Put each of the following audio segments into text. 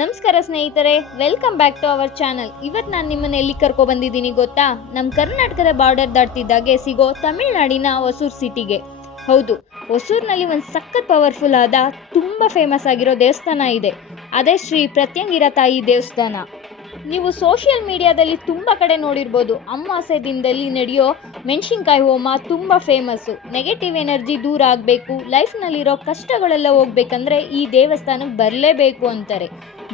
ನಮಸ್ಕಾರ ಸ್ನೇಹಿತರೆ, welcome back to our channel. ಇವತ್ತು ನಾನು ನಿಮ್ಮನ್ನ ಎಲ್ಲಿ ಕರ್ಕೊ ಬಂದಿದ್ದೀನಿ ಗೊತ್ತಾ? ನಮ್ಮ ಕರ್ನಾಟಕದ ಬಾರ್ಡರ್ ದಾಟ್ತಿದ್ದಾಗೆ ಸಿಗೋ ತಮಿಳುನಾಡಿನ ಹೊಸೂರು ಸಿಟಿಗೆ. ಹೌದು, ಹೊಸೂರಿನಲ್ಲಿ ಒಂದು ಸಖತ್ ಪವರ್ಫುಲ್ ಆದ ತುಂಬ ಫೇಮಸ್ ಆಗಿರೋ ದೇವಸ್ಥಾನ ಇದೆ. ಅದೇ ಶ್ರೀ ಪ್ರತ್ಯಂಗಿರ ತಾಯಿ ದೇವಸ್ಥಾನ. ನೀವು ಸೋಷಿಯಲ್ ಮೀಡಿಯಾದಲ್ಲಿ ತುಂಬ ಕಡೆ ನೋಡಿರ್ಬೋದು. ಅಮಾವಾಸ್ಯೆ ದಿನದಲ್ಲಿ ನಡೆಯೋ ಮೆಣಸಿನ್ಕಾಯಿ ಹೋಮ ತುಂಬ ಫೇಮಸ್ಸು. ನೆಗೆಟಿವ್ ಎನರ್ಜಿ ದೂರ ಆಗಬೇಕು, ಲೈಫ್ನಲ್ಲಿರೋ ಕಷ್ಟಗಳೆಲ್ಲ ಹೋಗ್ಬೇಕಂದ್ರೆ ಈ ದೇವಸ್ಥಾನಕ್ಕೆ ಬರಲೇಬೇಕು ಅಂತಾರೆ.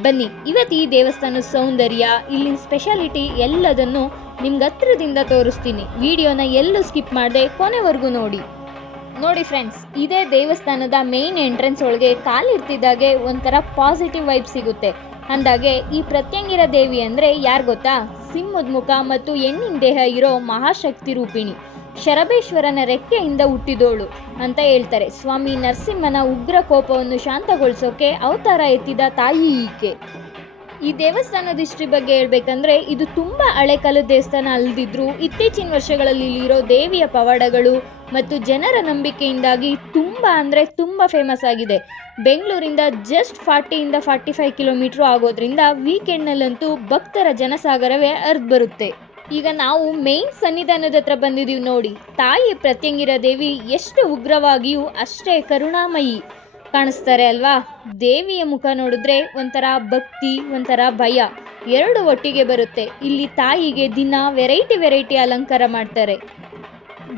ಬನ್ನಿ, ಇವತ್ತು ಈ ದೇವಸ್ಥಾನದ ಸೌಂದರ್ಯ, ಇಲ್ಲಿನ ಸ್ಪೆಷಾಲಿಟಿ ಎಲ್ಲದನ್ನು ನಿಮ್ಗೆ ಹತ್ರದಿಂದ ತೋರಿಸ್ತೀನಿ. ವಿಡಿಯೋನ ಎಲ್ಲೂ ಸ್ಕಿಪ್ ಮಾಡದೆ ಕೊನೆವರೆಗೂ ನೋಡಿ ಫ್ರೆಂಡ್ಸ್, ಇದೇ ದೇವಸ್ಥಾನದ ಮೇನ್ ಎಂಟ್ರೆನ್ಸ್ ಒಳಗೆ ಕಾಲಿರ್ತಿದ್ದಾಗೆ ಒಂಥರ ಪಾಸಿಟಿವ್ ವೈಬ್ ಸಿಗುತ್ತೆ. ಅಂದಾಗೆ ಈ ಪ್ರತ್ಯಂಗಿರ ದೇವಿ ಅಂದರೆ ಯಾರು ಗೊತ್ತಾ? ಸಿಂಹದ ಮುಖ ಮತ್ತು ಹೆಣ್ಣಿನ ದೇಹ ಇರೋ ಮಹಾಶಕ್ತಿ ರೂಪಿಣಿ, ಶರಬೇಶ್ವರನ ರೆಕ್ಕೆಯಿಂದ ಹುಟ್ಟಿದೋಳು ಅಂತ ಹೇಳ್ತಾರೆ. ಸ್ವಾಮಿ ನರಸಿಂಹನ ಉಗ್ರ ಕೋಪವನ್ನು ಶಾಂತಗೊಳಿಸೋಕೆ ಅವತಾರ ಎತ್ತಿದ ತಾಯಿ ಈಕೆ. ಈ ದೇವಸ್ಥಾನದ ಹಿಸ್ಟ್ರಿ ಬಗ್ಗೆ ಹೇಳ್ಬೇಕಂದ್ರೆ, ಇದು ತುಂಬ ಹಳೆ ಕಾಲದ ದೇವಸ್ಥಾನ ಅಲ್ಲದಿದ್ರು ಇತ್ತೀಚಿನ ವರ್ಷಗಳಲ್ಲಿ ಇಲ್ಲಿರೋ ದೇವಿಯ ಪವಾಡಗಳು ಮತ್ತು ಜನರ ನಂಬಿಕೆಯಿಂದಾಗಿ ತುಂಬ ಫೇಮಸ್ ಆಗಿದೆ. ಬೆಂಗಳೂರಿಂದ ಜಸ್ಟ್ 40-45 ಕಿಲೋಮೀಟ್ರು ಆಗೋದ್ರಿಂದ ವೀಕೆಂಡ್ನಲ್ಲಂತೂ ಭಕ್ತರ ಜನಸಾಗರವೇ ಹರಿದು ಬರುತ್ತೆ. ಈಗ ನಾವು ಮೇನ್ ಸನ್ನಿಧಾನದ ಹತ್ರ ಬಂದಿದ್ದೀವಿ ನೋಡಿ. ತಾಯಿ ಪ್ರತ್ಯಂಗಿರ ದೇವಿ ಎಷ್ಟು ಉಗ್ರವಾಗಿಯೂ ಅಷ್ಟೇ ಕರುಣಾಮಯಿ ಕಾಣಿಸ್ತಾರೆ ಅಲ್ವಾ? ದೇವಿಯ ಮುಖ ನೋಡಿದ್ರೆ ಒಂಥರ ಭಕ್ತಿ, ಒಂಥರ ಭಯ ಎರಡು ಒಟ್ಟಿಗೆ ಬರುತ್ತೆ. ಇಲ್ಲಿ ತಾಯಿಗೆ ದಿನ ವೆರೈಟಿ ಅಲಂಕಾರ ಮಾಡ್ತಾರೆ.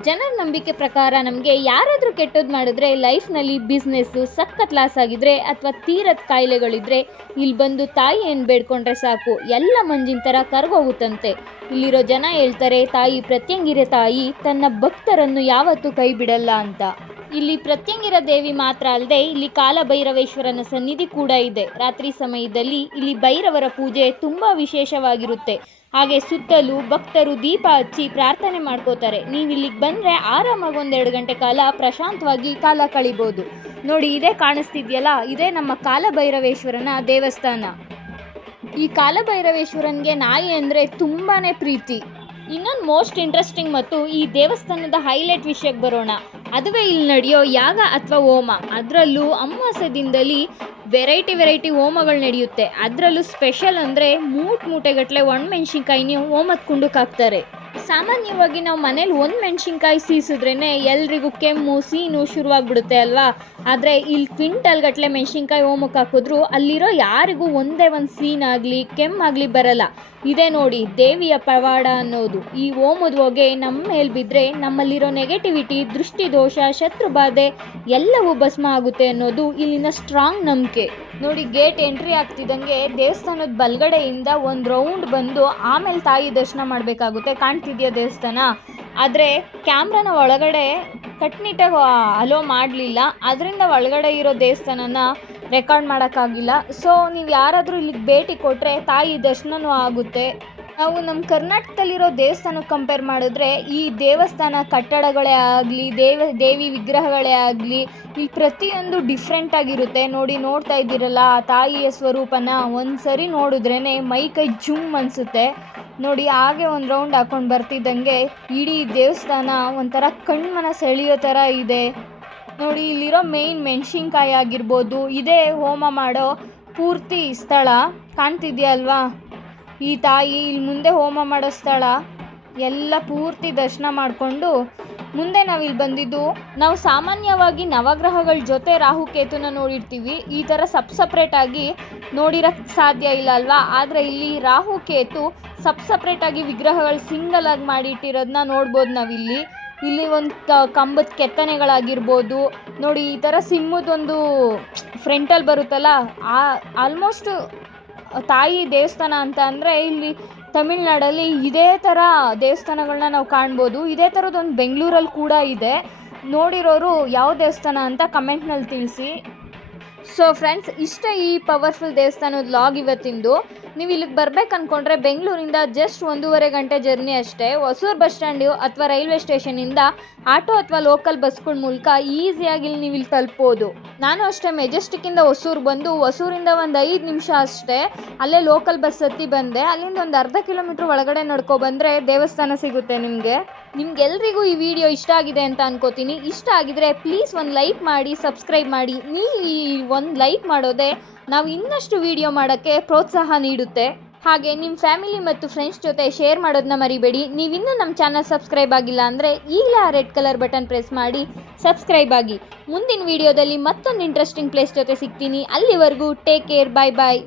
ಜನರ ನಂಬಿಕೆ ಪ್ರಕಾರ ನಮಗೆ ಯಾರಾದರೂ ಕೆಟ್ಟದ್ದು ಮಾಡಿದ್ರೆ, ಲೈಫ್ನಲ್ಲಿ ಬಿಸ್ನೆಸ್ಸು ಸಖತ್ ಲಾಸ್ ಆಗಿದ್ರೆ ಅಥವಾ ತೀರದ ಕಾಯಿಲೆಗಳಿದ್ರೆ ಇಲ್ಲಿ ಬಂದು ತಾಯಿಯನ್ನು ಬೇಡ್ಕೊಂಡ್ರೆ ಸಾಕು, ಎಲ್ಲ ಮಂಜಿನ ಥರ ಕರ್ಗೋಗುತ್ತಂತೆ. ಇಲ್ಲಿರೋ ಜನ ಹೇಳ್ತಾರೆ, ತಾಯಿ ಪ್ರತ್ಯಂಗಿರ ತಾಯಿ ತನ್ನ ಭಕ್ತರನ್ನು ಯಾವತ್ತೂ ಕೈ ಬಿಡಲ್ಲ ಅಂತ. ಇಲ್ಲಿ ಪ್ರತ್ಯಂಗಿರ ದೇವಿ ಮಾತ್ರ ಅಲ್ಲದೆ ಇಲ್ಲಿ ಕಾಲಭೈರವೇಶ್ವರನ ಸನ್ನಿಧಿ ಕೂಡ ಇದೆ. ರಾತ್ರಿ ಸಮಯದಲ್ಲಿ ಇಲ್ಲಿ ಭೈರವರ ಪೂಜೆ ತುಂಬ ವಿಶೇಷವಾಗಿರುತ್ತೆ. ಹಾಗೆ ಸುತ್ತಲೂ ಭಕ್ತರು ದೀಪ ಹಚ್ಚಿ ಪ್ರಾರ್ಥನೆ ಮಾಡ್ಕೋತಾರೆ. ನೀವು ಇಲ್ಲಿಗೆ ಬಂದರೆ ಆರಾಮಾಗಿ 1-2 ಗಂಟೆ ಕಾಲ ಪ್ರಶಾಂತವಾಗಿ ಕಾಲ ಕಳಿಬೋದು. ನೋಡಿ, ಇದೇ ಕಾಣಿಸ್ತಿದೆಯಲ್ಲ, ಇದೇ ನಮ್ಮ ಕಾಲಭೈರವೇಶ್ವರನ ದೇವಸ್ಥಾನ. ಈ ಕಾಲಭೈರವೇಶ್ವರನಿಗೆ ನಾಯಿ ಅಂದರೆ ತುಂಬಾ ಪ್ರೀತಿ. ಇನ್ನೊಂದು ಮೋಸ್ಟ್ ಇಂಟ್ರೆಸ್ಟಿಂಗ್ ಮತ್ತು ಈ ದೇವಸ್ಥಾನದ ಹೈಲೈಟ್ ವಿಷಯಕ್ಕೆ ಬರೋಣ. ಅದುವೇ ಇಲ್ಲಿ ನಡೆಯೋ ಯಾಗ ಅಥವಾ ಹೋಮ. ಅದರಲ್ಲೂ ಅಮಾವಾಸ್ಯೆ ದಿನದಲ್ಲಿ ವೆರೈಟಿ ಹೋಮಗಳು ನಡೆಯುತ್ತೆ. ಅದರಲ್ಲೂ ಸ್ಪೆಷಲ್ ಅಂದರೆ ಮೂಟೆಗಟ್ಟಲೆ ಒಣಮೆಣ್ಸಿನ್ಕಾಯಿನ ಹೋಮದ ಕುಂಡಕ್ಕೆ ಹಾಕ್ತಾರೆ. ಸಾಮಾನ್ಯವಾಗಿ ನಾವು ಮನೇಲಿ ಒಂದು ಮೆಣಸಿನ್ಕಾಯಿ ಸೀಸಿದ್ರೇ ಎಲ್ರಿಗೂ ಕೆಮ್ಮು ಸೀನು ಶುರುವಾಗ್ಬಿಡುತ್ತೆ ಅಲ್ವಾ? ಆದರೆ ಇಲ್ಲಿ ಕ್ವಿಂಟಲ್ ಗಟ್ಟಲೆ ಮೆಣಸಿನ್ಕಾಯಿ ಹೋಮಕ್ಕೆ ಹಾಕಿದ್ರು ಅಲ್ಲಿರೋ ಯಾರಿಗೂ ಒಂದೇ ಒಂದು ಸೀನಾಗಲಿ ಕೆಮ್ಮಾಗಲಿ ಬರಲ್ಲ. ಇದೇ ನೋಡಿ ದೇವಿಯ ಪವಾಡ ಅನ್ನೋದು. ಈ ಹೋಮದ ಹೊಗೆ ನಮ್ಮ ಮೇಲೆ ಬಿದ್ದರೆ ನಮ್ಮಲ್ಲಿರೋ ನೆಗೆಟಿವಿಟಿ, ದೃಷ್ಟಿದೋಷ, ಶತ್ರುಬಾಧೆ ಎಲ್ಲವೂ ಭಸ್ಮ ಆಗುತ್ತೆ ಅನ್ನೋದು ಇಲ್ಲಿನ ಸ್ಟ್ರಾಂಗ್ ನಂಬಿಕೆ. ನೋಡಿ, ಗೇಟ್ ಎಂಟ್ರಿ ಆಗ್ತಿದ್ದಂಗೆ ದೇವಸ್ಥಾನದ ಬಲಗಡೆಯಿಂದ ಒಂದು ರೌಂಡ್ ಬಂದು ಆಮೇಲೆ ತಾಯಿ ದರ್ಶನ ಮಾಡಬೇಕಾಗುತ್ತೆ. ಕಾಣ್ತಿದೆಯಾ ದೇವಸ್ಥಾನ? ಆದರೆ ಕ್ಯಾಮ್ರಾನ ಒಳಗಡೆ ಕಟ್ನಿಟ್ಟಾಗಿ ಅಲೋ ಮಾಡಲಿಲ್ಲ, ಅದರಿಂದ ಒಳಗಡೆ ಇರೋ ದೇವಸ್ಥಾನನ ರೆಕಾರ್ಡ್ ಮಾಡೋಕ್ಕಾಗಿಲ್ಲ. ಸೊ ನೀವು ಯಾರಾದರೂ ಇಲ್ಲಿಗೆ ಭೇಟಿ ಕೊಟ್ಟರೆ ತಾಯಿ ದರ್ಶನವೂ ಆಗುತ್ತೆ. ನಾವು ನಮ್ಮ ಕರ್ನಾಟಕದಲ್ಲಿರೋ ದೇವಸ್ಥಾನಕ್ಕೆ ಕಂಪೇರ್ ಮಾಡಿದ್ರೆ ಈ ದೇವಸ್ಥಾನ ಕಟ್ಟಡಗಳೇ ಆಗಲಿ, ದೇವಿ ವಿಗ್ರಹಗಳೇ ಆಗಲಿ, ಇಲ್ಲಿ ಪ್ರತಿಯೊಂದು ಡಿಫ್ರೆಂಟ್ ಆಗಿರುತ್ತೆ. ನೋಡ್ತಾ ಇದ್ದೀರಲ್ಲ ಆ ತಾಯಿಯ ಸ್ವರೂಪನ, ಒಂದು ಸರಿ ನೋಡಿದ್ರೇ ಮೈ ಕೈ ಜುಮ್ ಅನಿಸುತ್ತೆ. ನೋಡಿ, ಹಾಗೆ ಒಂದು ರೌಂಡ್ ಹಾಕೊಂಡು ಬರ್ತಿದ್ದಂಗೆ ಇಡೀ ದೇವಸ್ಥಾನ ಒಂಥರ ಕಣ್ಮನ ಸೆಳೆಯೋ ಥರ ಇದೆ. ನೋಡಿ, ಇಲ್ಲಿರೋ ಮೇಯ್ನ್ ಮೆಣಸಿನ್ಕಾಯಿ ಆಗಿರ್ಬೋದು, ಇದೇ ಹೋಮ ಮಾಡೋ ಪೂರ್ತಿ ಸ್ಥಳ. ಕಾಣ್ತಿದ್ಯಾ ಅಲ್ವಾ? ಈ ತಾಯಿ ಇಲ್ಲಿ ಮುಂದೆ ಹೋಮ ಮಾಡೋ ಸ್ಥಳ. ಎಲ್ಲ ಪೂರ್ತಿ ದರ್ಶನ ಮಾಡಿಕೊಂಡು ಮುಂದೆ ನಾವಿಲ್ಲಿ ಬಂದಿದ್ದು. ನಾವು ಸಾಮಾನ್ಯವಾಗಿ ನವಗ್ರಹಗಳ ಜೊತೆ ರಾಹುಕೇತುನ ನೋಡಿರ್ತೀವಿ, ಈ ಥರ ಸಪ್ರೇಟಾಗಿ ನೋಡಿರೋಕ್ಕೆ ಸಾಧ್ಯ ಇಲ್ಲ ಅಲ್ವಾ? ಆದರೆ ಇಲ್ಲಿ ರಾಹುಕೇತು ಸಪ್ರೇಟಾಗಿ ವಿಗ್ರಹಗಳು ಸಿಂಗಲ್ ಆಗಿ ಮಾಡಿಟ್ಟಿರೋದನ್ನ ನೋಡ್ಬೋದು ನಾವಿಲ್ಲಿ. ಇಲ್ಲಿ ಒಂದು ಕಂಬದ ಕೆತ್ತನೆಗಳಾಗಿರ್ಬೋದು. ನೋಡಿ, ಈ ಥರ ಸಿಂಹದೊಂದು ಫ್ರಂಟಲ್ಲಿ ಬರುತ್ತಲ್ಲ, ಆಲ್ಮೋಸ್ಟ್ ತಾಯಿ ದೇವಸ್ಥಾನ ಅಂತ ಅಂದರೆ ಇಲ್ಲಿ ತಮಿಳ್ನಾಡಲ್ಲಿ ಇದೇ ಥರ ದೇವಸ್ಥಾನಗಳನ್ನ ನಾವು ಕಾಣ್ಬೋದು. ಇದೇ ಥರದ್ದೊಂದು ಬೆಂಗಳೂರಲ್ಲಿ ಕೂಡ ಇದೆ. ನೋಡಿರೋರು ಯಾವ ದೇವಸ್ಥಾನ ಅಂತ ಕಮೆಂಟ್ನಲ್ಲಿ ತಿಳಿಸಿ. ಸೊ ಫ್ರೆಂಡ್ಸ್, ಇಷ್ಟೇ ಈ ಪವರ್ಫುಲ್ ದೇವಸ್ಥಾನದ ಲಾಗ್ ಇವತ್ತಿಂದು. ನೀವು ಇಲ್ಲಿಗೆ ಬರ್ಬೇಕು ಅಂದ್ಕೊಂಡ್ರೆ ಬೆಂಗಳೂರಿಂದ ಜಸ್ಟ್ 1.5 ಗಂಟೆ ಜರ್ನಿ ಅಷ್ಟೇ. ಹೊಸೂರು ಬಸ್ ಸ್ಟ್ಯಾಂಡು ಅಥವಾ ರೈಲ್ವೆ ಸ್ಟೇಷನಿಂದ ಆಟೋ ಅಥವಾ ಲೋಕಲ್ ಬಸ್ಗಳ ಮೂಲಕ ಈಸಿಯಾಗಿ ನೀವು ಇಲ್ಲಿ ತಲುಪ್ಬೋದು. ನಾನು ಅಷ್ಟೇ ಮೆಜೆಸ್ಟಿಕ್ಕಿಂದ ಹೊಸೂರು ಬಂದು ಹೊಸೂರಿಂದ ಒಂದು 5 ನಿಮಿಷ ಅಷ್ಟೇ ಅಲ್ಲೇ ಲೋಕಲ್ ಬಸ್ ಹತ್ತಿ ಬಂದೆ. ಅಲ್ಲಿಂದ ಒಂದು ಅರ್ಧ ಕಿಲೋಮೀಟ್ರ್ ಒಳಗಡೆ ನಡ್ಕೊಬಂದರೆ ದೇವಸ್ಥಾನ ಸಿಗುತ್ತೆ ನಿಮಗೆ. ನಿಮ್ಗೆಲ್ರಿಗೂ ಈ ವಿಡಿಯೋ ಇಷ್ಟ ಆಗಿದೆ ಅಂತ ಅನ್ಕೋತೀನಿ. ಇಷ್ಟ ಆಗಿದ್ರೆ ಪ್ಲೀಸ್ ಒಂದು ಲೈಕ್ ಮಾಡಿ, ಸಬ್ಸ್ಕ್ರೈಬ್ ಮಾಡಿ. ನೀವು ಈ ಒಂದು ಲೈಕ್ ಮಾಡೋದೇ ನಾವು ಇನ್ನಷ್ಟು ವಿಡಿಯೋ ಮಾಡೋಕ್ಕೆ ಪ್ರೋತ್ಸಾಹ ನೀಡುತ್ತೆ. ಹಾಗೆ ನಿಮ್ಮ ಫ್ಯಾಮಿಲಿ ಮತ್ತು ಫ್ರೆಂಡ್ಸ್ ಜೊತೆ ಶೇರ್ ಮಾಡೋದನ್ನ ಮರಿಬೇಡಿ. ನೀವಿನ್ನೂ ನಮ್ಮ ಚಾನಲ್ ಸಬ್ಸ್ಕ್ರೈಬ್ ಆಗಿಲ್ಲ ಅಂದರೆ ಈಗಲೇ ಆ ರೆಡ್ ಕಲರ್ ಬಟನ್ ಪ್ರೆಸ್ ಮಾಡಿ ಸಬ್ಸ್ಕ್ರೈಬ್ ಆಗಿ. ಮುಂದಿನ ವಿಡಿಯೋದಲ್ಲಿ ಮತ್ತೊಂದು ಇಂಟ್ರೆಸ್ಟಿಂಗ್ ಪ್ಲೇಸ್ ಜೊತೆ ಸಿಗ್ತೀನಿ. ಅಲ್ಲಿವರೆಗೂ ಟೇಕ್ ಕೇರ್, ಬಾಯ್ ಬಾಯ್.